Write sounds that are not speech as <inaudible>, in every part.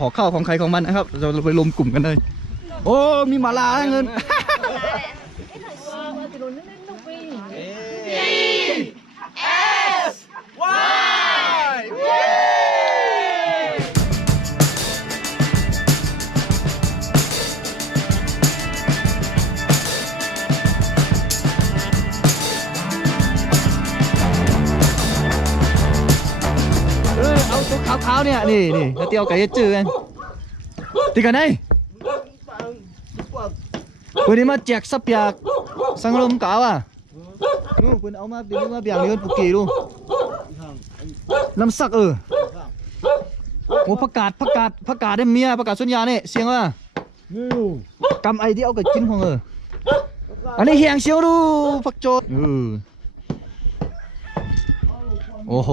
หอข้าวของใครของมันนะครับ เราไปรวมกลุ่มกันเลย โอ้ มีหมาลาเงินเอสวาย ตัวขาวๆเนี่ยนี่นี่แล้วเตียวไก่จืดกันตีกันไหนวันนี้มาแจกสับยากสังลมกาวอะนู่นคุณเอามาเดี๋ยวนี้มาเบี่ยงเรือนปุกกี้ดูน้ำสักเออโอ้ผักกาดผักกาดผักกาดได้เมียผักกาดสุญญาเนี่ยเสียงว่ากำไอที่เอาไปกินของเอออันนี้เฮียงเชียวดูผักโจเออ โอ้โห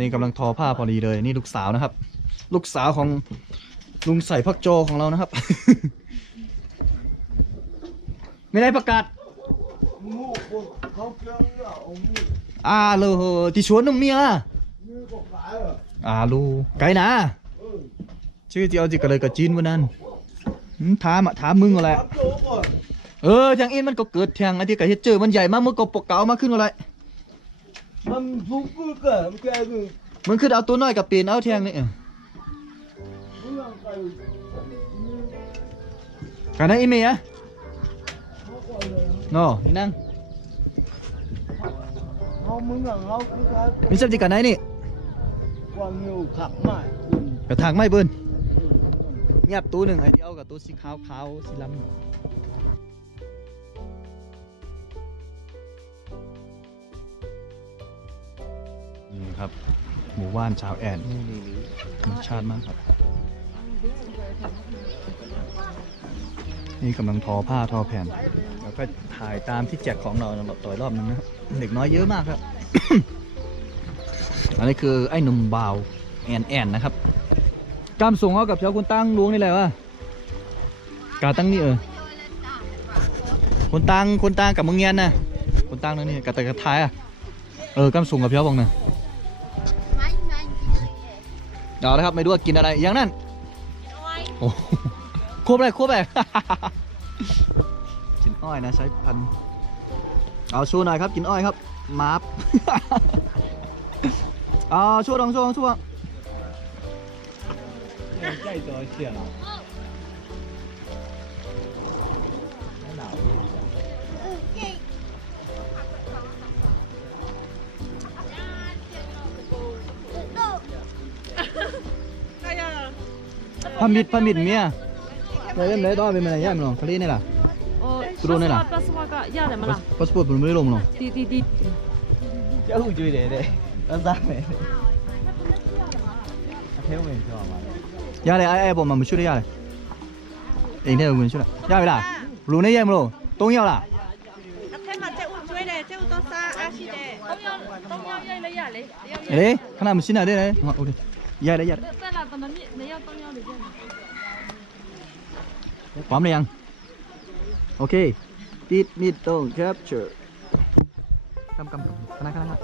นี่กำลังทอผ้าพอดีเลยนี่ลูกสาวนะครับ ลูกสาวของลุงใส่พักโจของเรานะครับ ไม่ได้ประกาศอ่าลยที่ชวนน้องเมียล่ะอ่าลูไกลนะ ชื่อที่เอาจิกเลยกับจีนวันนั้นถามอะถามมึงอะไรเออทางอินมันก็เกิดแทงไอ้ที่กะเฮเจอมันใหญ่มากมันก็ปกเก่ามาขึ้นอะไร มันทุกข์ก็มันแก่คือมันคือเอาตัวน้อยกับปีนเอาแทงนี่เออกันนะอีเมียโน่นี่นั่งเขามึงอะเขาคือการมีสับจิกันไหนนี่ความอยู่ขับมากกระถางไม่เบิ้นเงียบตัวหนึ่งไอ้เดียวกับตัวสีขาวขาวสีลำ นี่ครับหมู่บ้านชาวแอนธรรมชาติมากครับ นี่กำลังทอผ้าทอแผ่นแล้วก็ถ่ายตามที่แจกของเราต่อยรอบนึงนะเด็กน้อยเยอะมากครับ อันนี้คือไอ้หนุ่มบ่าวแอนแอนนะครับกำสูงเอากับเช้าคุณตั้งล้วงนี่แหละวะกาตั้งนี่เออคุณตั้งคุณตั้งกับมึงเงียนนะคุณตั้งนั่นนี่กับแต่กระท้ายอะเออกำสูงกับเช้าบองนะ เดี๋ยวนะครับไม่รู้ว่ากินอะไรอย่างนั้นโอ้โหควบเลยควบเลยกินอ้อยนะใช้พันธุ์เอาชูหน่อยครับกินอ้อยครับมาบเอาช่วยลองช่วยลองช่วยใจตัวเสียแล้วหนาว พามิดพามิดเมียไปเล่นไหนต่อเป็นอะไรย่ามันหรอทะเลนี่ล่ะ 哦， သူတို့နဲ့လား ပတ်စဝါကရတယ်မလား พาสปอร์ตมันไม่ได้ลงหรอ တီတီတီ เจ้าหูจุยเลยเด้ตั้งแต่ไหนเที่ยวเหมือนชอบมาเลย ရတယ်အဲ့အဲ့ပေါ်မှာမချွတ်ရရတယ်အိမ်ထဲဝင်ချွတ်လိုက်ရပြီလားဘလူနဲ့ရိုက်မလို့၃ယောက်လား အထက်မှာကျက်ဥကျွေးတယ်ကျက်ဥတော့စားအားရှိတယ် 3ယောက်3ယောက်ရိုက်လိုက်ရလေတယောက် အေးခဏမရှင်းနိုင်သေးတယ်ဟုတ်တယ် Giờ đấy giờ đấy Bấm đi ăn Ok Tít mít tô capture Cầm cầm cầm Khả năng khả năng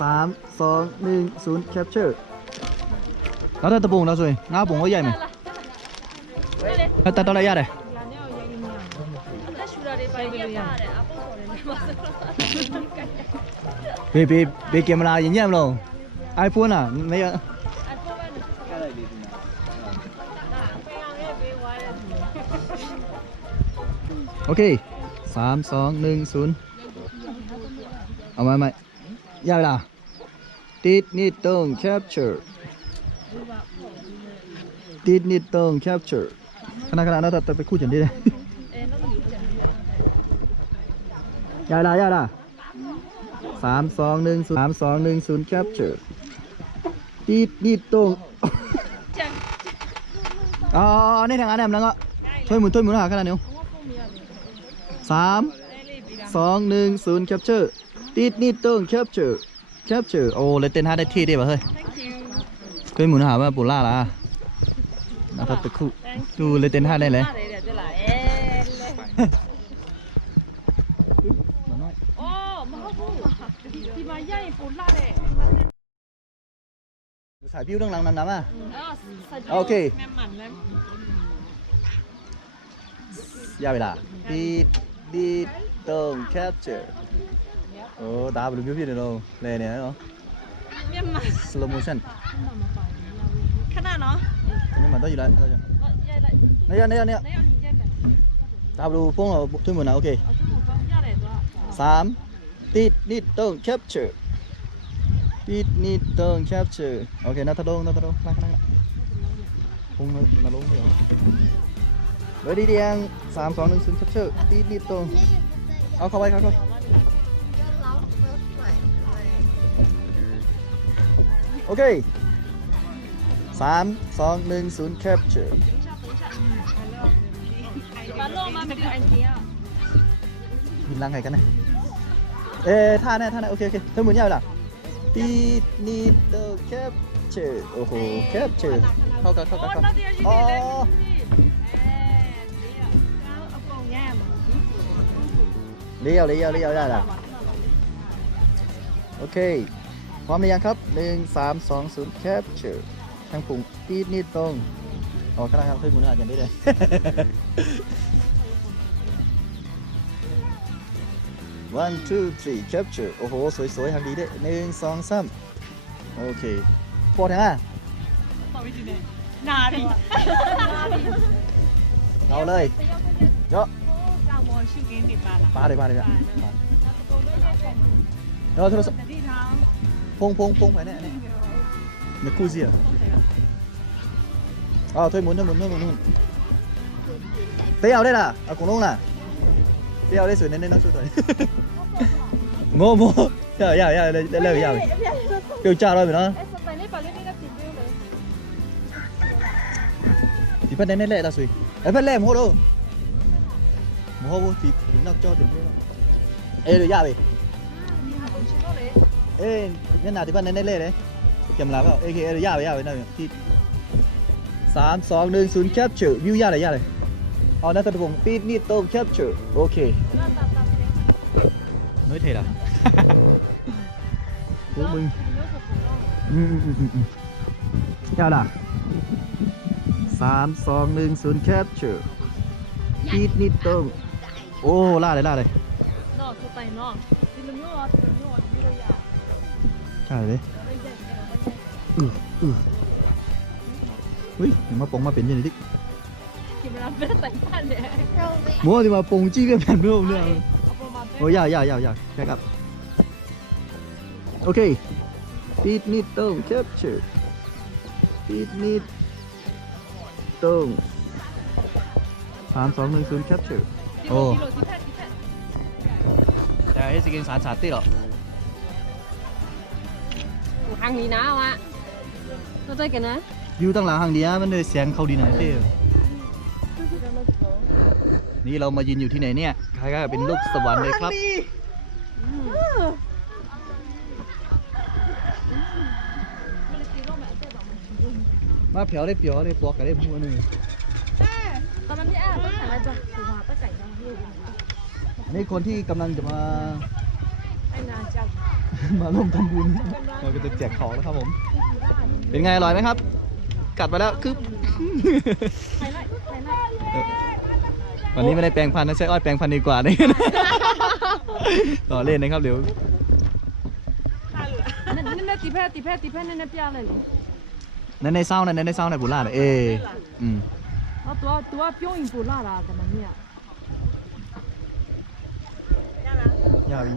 สามสองหนึ่งศูนย์ capture แล้วถ้าตะปูงเราสวยหน้าปูงก็ใหญ่ไหมแต่ตอนระยะไหน bị bị bị kiểm là gì nhầm luôn. iPhone 啊，没有。โอเคสามสองหนึ่งศูนย์เอามาไหมยากล่ะติดนี่ต้อง capture ติดนี่ต้อง capture ขณะขณะนั้นแต่ไปคู่จันดีเลยยากล่ะยากล่ะสามสองหนึ่งศูนย์สามสองหนึ่งศูนย์ capture ตีดตีดตรงอ๋อนี่ทางอันนั้มแล้วก็ช่วยหมุนช่วยหมุนหาขนาดนี้สามสองหนึ่งศูนย์แคปเจอร์ตีดนี่ตรงแคปเจอร์แคปเจอร์โอ้เลยเต้นท่าได้ที่ด้ป่ะเฮ้ยช่วยหมุนหาว่าปูล่าละนาทับตะคุดูเลยเต้นท่าได้เลยโอ้มาเข้าพูดที่มาใหญ่ปูล่าเลย Thải đang lắng nằm nắm à? Ok. Dạ vậy là đi đi tường capture. Ồ, ta belum biết đâu. Này này nó. Slow motion. ขนาดเนาะนี่มันต้องอยู่แล้วนี่นี่นี่ตามดูพวกเราทุ่มหมดนะโอเคสามติดนิดต้อง capture ít nít tông chép chữ ok nó thật đông nó thật đông lắc lắc không nó lúng rồi rồi đi đi ăn sám xóa nâng xứng chép chữ ít nít tông ao không bay không không โอเคสามสองหนึ่งศูนย์แคปเจอร์หินลังไงกันนะเออท่าแน่ท่าแน่โอเคโอเคเธอเหมือนยังไงล่ะ ตีดนีดเดอร์แคปเจอร์โอ้โหแคปเจอร์เข้ากันเข้ากันเข้ากันอ๋อเรียวเรียวเรียวได้ละโอเค พร้อมหรือยังครับหนึ่งสามสองศูนย์แคปเจอร์ทางปุ่มตีดนิดตรงอ๋อข้างล่างครับขึ้นมือหน้าอย่างนี้เลย one two three capture โอ้โห สวยๆทางดีด้วยหนึ่งสองสามโอเคพอดยังอะนาดิเอาเลยเยอะกาวมอนชื่อเกมดิบาล่ะปาเลยปาเลยปาเดี๋ยวโทรศัพท์ที่เท้าพงพงพงไปเนี่ยเนี่ยนึกคู่สิอะอ๋อ thôi muốn thôi muốn thôi muốn thôi tế ao đây là à cùng luôn là tế ao đây sửa nên nên nó sửa rồi ngô ngô dạ dạ 要那水那那那水水。摸摸，要要要，来来来要，要炸了没呢？thì <laughs> bắt đến lẹ là gì? ấy bắt lẹ mua đâu? mua hô thì nó cho tiền lẹ. ê được giá gì? ê nhân nào thì bắt đến lẹ đấy. kiểm lá vào. ê kì ê được giá gì view gì nào thì. สามสองหนึ่งศูนย์แคปเจอวิวยาเลยยาเลย อ๋อนัทพงศ์ปีนี่โต้งแคปเจอร์โอเคน้อยเท่ห à พวกมึงอืมๆๆๆเจ้าล่ะสามสองหนึ่งศูนย์แคปเจอร์ปีนี่โต้งโอ้ล่าเลยล่าเลยนอกคือไปนอกติลมยอดติลมยอดวิรยาล่เลยอือเฮ้ยมาปองมาเป็นยังไงดิ มดีมาปงจีก็แผ่本上不要等饭的。让我们我โอ้ยยาวยาวยาว要，back up。อเคปีดนิดต้องแคปเจอร์ปีดนิดต้องสามสองหนึ่งศูนย์คปเจอร์โอ้แต่ให้สกินสารสาติหรอห้างนี้นะวะต้องใจกันนะอยู่ตั้งหลังห้างนี้มันเลยเสียงเขาดีหน่อยเต้ นี่เรามายืนอยู่ที่ไหนเนี่ยคล้ายๆกับเป็นลูกสวรรค์เลยครับ มาเผียวได้เผียวได้ปวกกันได้พูดนึงตอนนั้นพี่แอบต้องถ่ายอะไรจ้ะถือว่าป้าไก่ยังอยู่นี่คนที่กำลังจะมา ไอ้นาจับมาร่วมทำบุญเราก็จะแจกของแล้วครับผม เป็นไงอร่อยไหมครับ กัดไปแล้วคึบไข่ไล่ไข่ไล่ วันนี้ไม่ได้แปลงพันธุ์นะใช้อ้อยแปลงพันธุ์ดีกว่านี่ ต่อเล่นนะครับเดี๋ยว นั่นนั่ตีแพ้ตีแพ้ตีแพ้นั่นนั่นพี่อะไรหนูนั่นในเศร้านั่นในเศร้าในบุราณน่เออืมเอาตัวตัวเปี้ยวอิงปูล่าละแต่มันเนี่ยยาวี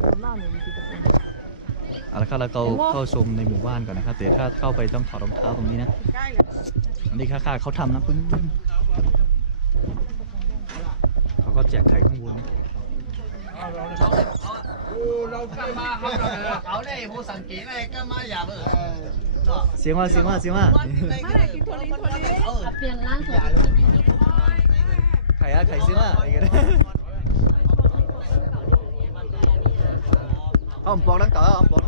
ปูล่าเนี่ย อาละครับเราเข้าเข้าชมในหมู่บ้านก่อนนะครับแต่ถ้าเข้าไปต้องถอดรองเท้าตรงนี้นะใกล้เลยอันนี้ค่าๆเขาทำนะปึ้งปึ้งเขาก็แจกไข่ข้างบนนะเอาเลยผู้สังเกตอะไรก็มาอย่าเบอร์เสียงว่าเสียงว่าเสียงว่าไม่ได้กินโทลินโทลินเปลี่ยนร้านสดไข่อะไข่เสียงว่าอะไรกันเอาผมบอกแล้วก่อนเอาผมบอก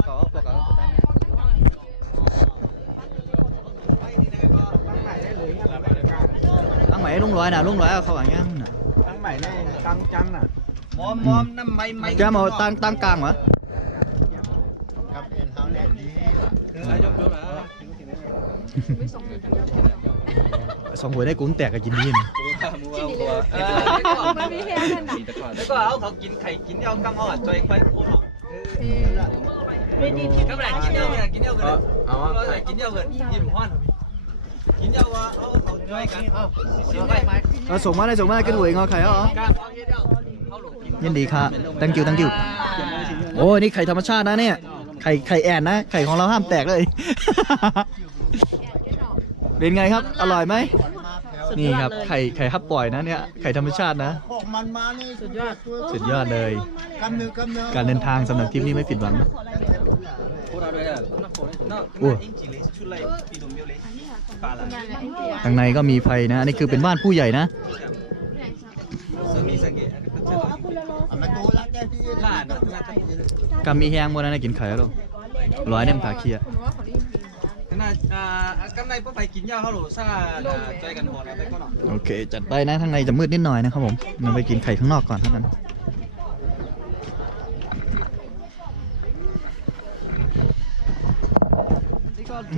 ตั้งใหม่ลุงร้อยนะลุงร้อยเอาเขาอย่างงั้นน่ะตั้งใหม่ในกลางจันทร์น่ะมอมมอมน้ำไม้ไม้แกมาเอาตั้งตั้งกลางเหรอกับเอ็นเท้าแน่ดีคืออะไรจบแล้วนะสองหัวได้กุ้งแตกกับกินดีนมันมีแค่นั้นน่ะแล้วก็เอาเขากินไข่กินเดียวกำเอาอะจอยควายโค้งหรอกก็ไม่ได้กินเดียวกันกินเดียวกันเอากินเดียวกันยิ้มห้อน กินยวว่าเอาเขาจอยกันเอาเอาส่งมาได้ส่งมาได้กินหวเงอไข่เหรอเอาเดียวเขาหลงกินยินดีค่ะ thank you thank you โอ้ยนี่ไข่ธรรมชาตินะเนี่ย ไข่ไข่แอนนะ ไข่ของเราห้ามแตกเลย เป็นไงครับ อร่อยไหม นี่ครับ ไข่ไข่ฮับปล่อยนะเนี่ย ไข่ธรรมชาตินะ ของมันมานี่สุดยอด สุดยอดเลย การเดินทางสำหรับทริปนี้ไม่ผิดหวังนะพูดเอาด้วยอะนักโขนเนาะโอ้ อินจิเลสชุดไรปีดุมเดียวเลยปลาละข้างในก็มีไฟนะอันนี้คือเป็นบ้านผู้ใหญ่นะซึ่งมีสังเกตอันนี้เป็นเจ้ามาดูละแกที่ล่าเนาะน่าจะกำมีแห้งหมดนะกินไข่แล้วหรอร้อยเนี่ยมนขาเคียขนาดอ่ากำไรพวกไปกินยาเขาหรือซาใจกันหมดไปก็เนาะโอเค จัดไปนะข้างในจะมืดนิดหน่อยนะครับผมเราไปกินไข่ข้างนอกก่อนเท่านั้น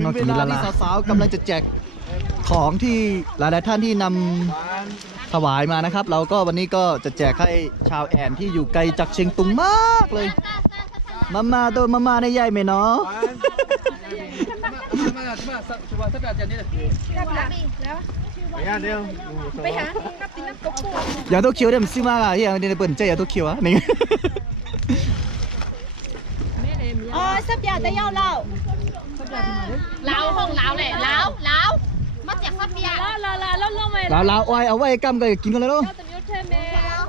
นอกจากนี้แล้วสาวๆกำลังจะแจกของที่หลายๆท่านที่นำถวายมานะครับ เราก็วันนี้ก็จะแจกให้ชาวแอนที่อยู่ไกลจากเชียงตุงมากเลย มามาตัวมามาในใหญ่ไหมเนาะมามามาชัวร์สักการเจนนี่เลยไปหานับตินับกบปูอย่าตัวเขียวเดี๋ยวมันซื้อมากอะที่อย่างเดียวเปิดใจอย่าตัวเขียวอะนี่อ๋อสับยาแต่ยาวเล่าลาวห้องลาวแหละลาวลาวมาจากซับเบียลาวลาวลาวแล้วลงมาลาวลาวอ้อยเอาไว้กำก็กินกันเลยลูกเจ้าจะมีรถเทมเมล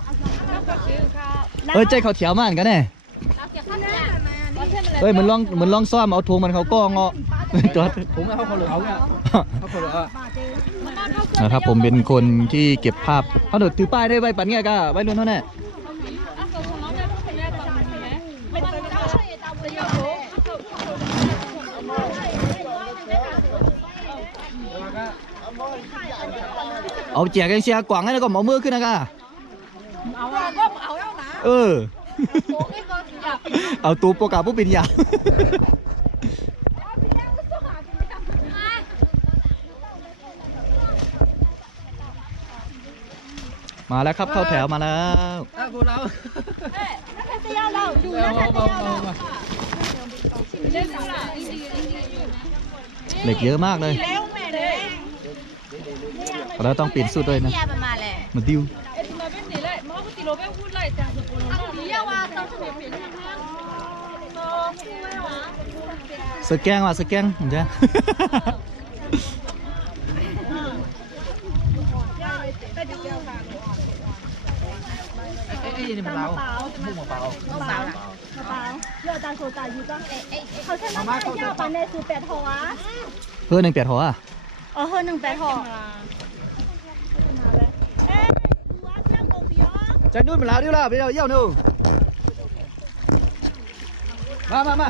แล้วก็ชื่อข้าวเอ้ยใจเขาเถียวมากกันแน่ลาวจากซับเบียรถเทมอะไรเอ้ยเหมือนลองเหมือนลองซ่อมเอาทงมันเขาก้องเงาะจอดผมเอาเขาเหลือเอาเนี่ยเขาเหลือนะครับผมเป็นคนที่เก็บภาพเขาเดือดถือป้ายได้ใบปันเงี้ยก็ใบรุ่นเท่านั้น เอาแจกกันเชียร์กว่างให้แล้วก็หมอมือขึ้นนะก้าเอาก็เอาแล้วนะเออ เอาตัวโปรกาผู้ปิญญามาแล้วครับเข้าแถวมาแล้วอะพวกเราแต่ยาวเล่าดูนะแต่ยาวเล่า เหล็กเยอะมากเลยแล้วแม่เด้เราต้องเปลี่ยนสูตรด้วยนะยาประมาณแหละมาดิวเอ็ดมาเป็นนี่แหละมาก็ติโลเป็นพูดไล่แต่สุดคนเราเรียกว่า กระเป๋าโยตาโซตาอยู่ต้องเอ๊ะเออเขาใช้มาใช้เจ้าปันในสูแปดหัวเออหนึ่งแปดหัวเออเฮ้อหนึ่งแปดหัวจะนู่นมาแลาดิล่ะไปเราเยี่ยวนู่นมามามา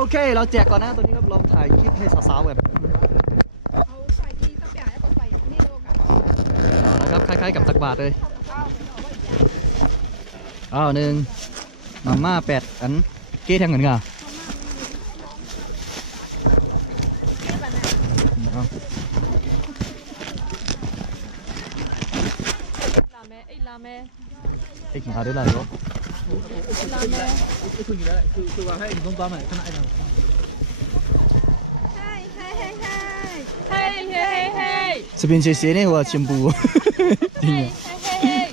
โอเค เราแจกก่อนนะตอนนี้ก็ลองถ่ายคลิปให้สาวๆกันเะครับคล้ายๆกับตักบาทเลยอ้าวหนึ่งมาม่าแปดอันเก๊ทางเงินกะเอกมาได้วแล้ว คือคืออยู่แล้วหลคือคือว่าให้ผมต้องตามไหนขนาดไหนเฮ้ยเฮ้ยเฮ้ย这边这些呢，我全部，เฮ้ยเฮ้ยเฮ้ย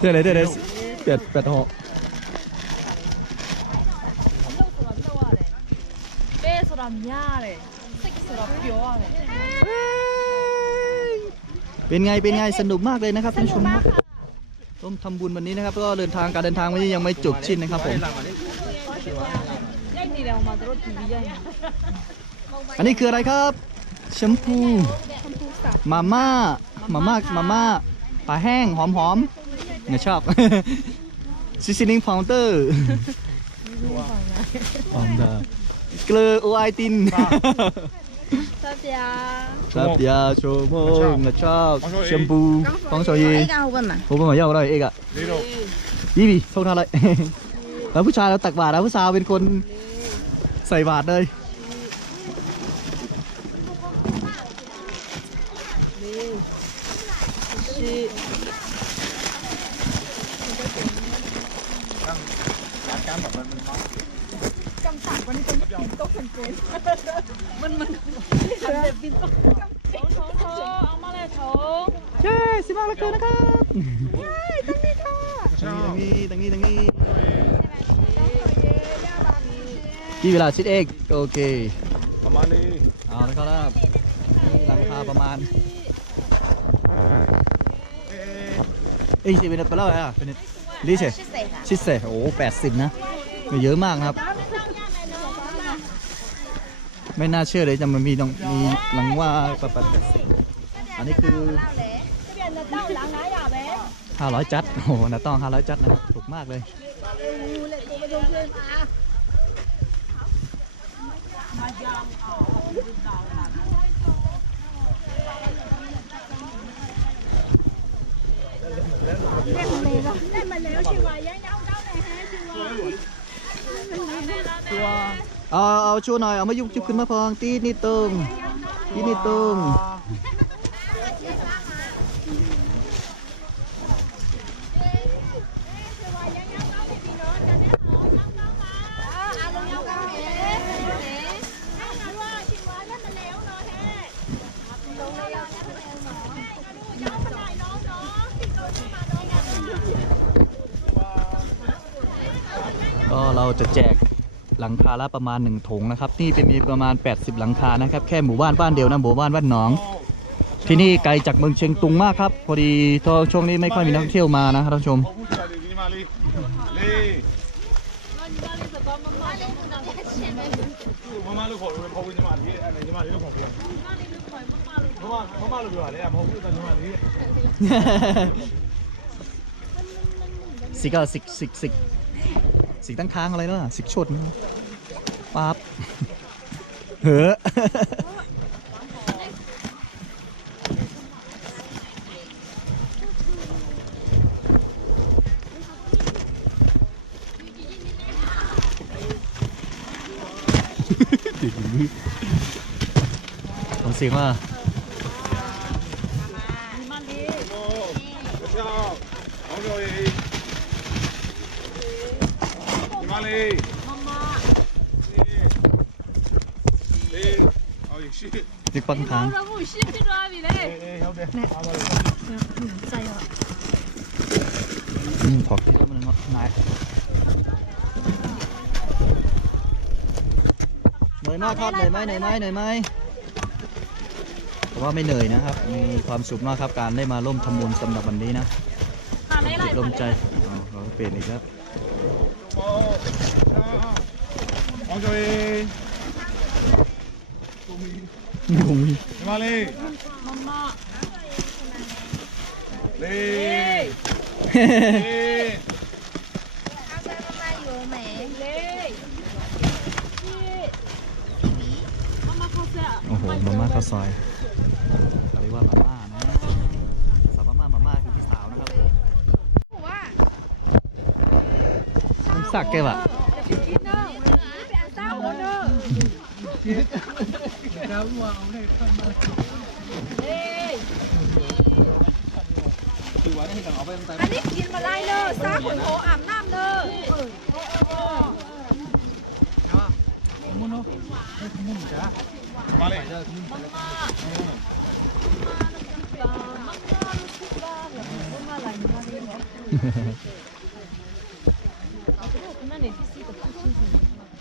对嘞对嘞，别别好，เป้สุดามียาเลยสิกสุดาเปียวเลย เป็นไงเป็นไงสนุกมากเลยนะครับท่านผู้ชมครับ ร่มทำบุญวันนี้นะครับก็เดินทางการเดินทางวันนี้ยังไม่จบชิ้นนะครับผม อันนี้คืออะไรครับแชมพูมาม่ามาม่ามาม่าปลาแห้งหอมหอมเนี่ยชอบซิซินิงพาวเตอร์เกลือโอไอติน Sabia chomo ngachao shampoo phóng soi gì Hộp mà yêu đây ega Ibi không tha lại Đó ผู้ชายเราตักบาตรแล้วผู้สาวเป็นคนใส่บาตรเลยมันมัน ถงโงเอามาเลยโถงเย้สิมากเหลือเกินนะครับชอตั้บงนี้ตั้งนี้ตั้งนี้กี่เวลาชิดเอกโอเค ประมาณนี้เอาละครับนี่ราคาประมาณเอ๊ยสิบเป็นดไปแล้วอะเป็นลิเช่ชิเซ่โอ้แปดสิบนะเยอะมากครับ ไม่น่าเชื่อเลยจะมันมีต้องมีหลังว่าประมาณแปดสิอันนี้คือห้าร้อยจัดโอ้โหนาต้องห้าร้อยจัดนะครับถูกมากเลยเเอาเอาชูหน่อยเอามายุบจุบขึ้นมาพองตีนี่ตึงตีนี่ตึง ก็เราจะแจกห ลังคาละประมาณ1ถงนะครับนี่เป็นมีประมาณ 80 หลังคานะครับแค่หมู่บ้านบ้านเดียวนะหมู่บ้านวัดหนอง ที่นี่ไกลจากเมืองเชียงตุงมากครับ พอดีช่วงนี้ไม่ค่อยมีนักท่องเที่ยวมานะท่านชมสิกาสิกสิกสิก สิงตั้งค้างอะไรล่ะ สิงชดนปั๊บเฮ้อติผมเสียงว่ามาดีโมชอบเอาเลยาเล علي đi quăng thang nhìn phọc thì mình ngọt này nơi mai khót nơi mai nơi mai nơi mai ว่าไม่เหนื่อยนะครับ มีความสุขมากครับการได้มาร่วมทำบุญสำหรับวันนี้นะจิตลมใจเราเปลี่ยนอีกแล้ว အောင်ကြွေကိုမီကိုမီဒီမလေးမမလေးလေးအားကမမယူมามาข้าซอยอะไรว่ มันสักแกวะจะกินเนอะไปอ่านเศร้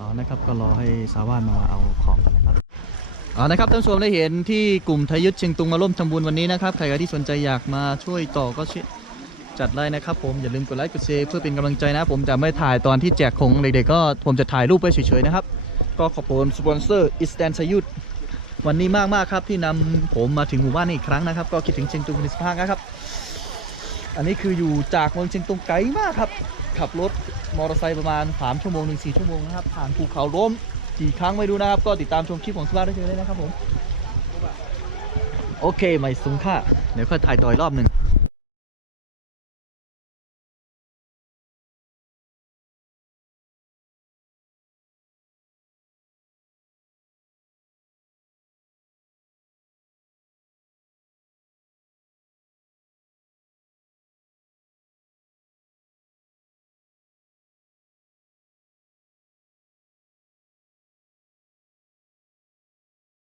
านะครับก็รอให้สาวานมาเอาของกันนะครับอ๋อนะครับท่านผู้ชมได้เห็นที่กลุ่มไทยยุทธเชียงตุงมาร่วมทำบุญวันนี้นะครับใครที่สนใจอยากมาช่วยต่อก็จัดไลน์นะครับผมอย่าลืมกดไลค์กดแชร์เพื่อเป็นกำลังใจนะ ผมจะไม่ถ่ายตอนที่แจกของเด็กๆก็ผมจะถ่ายรูปไว้เฉยๆนะครับก็ขอบคุณสปอนเซอร์อิสแตนไทยยุทธวันนี้มากๆครับที่นำผมมาถึงหมู่บ้านนี้อีกครั้งนะครับ ก็คิดถึงเชียงตุงเป็นสิบห้านะครับ อันนี้คืออยู่จากเมืองเชียงตุงไกลมากครับ ขับรถมอเตอร์ไซค์ประมาณ 3 ชั่วโมงถึง4ชั่วโมงนะครับ ผ่านภูเขาล้มกี่ครั้งไม่รู้นะครับ ก็ติดตามชมคลิปของสปาได้เลยนะครับผม โอเค ไม่สูงค่าเดี๋ยวค่อยถ่ายต่อยรอบหนึ่ง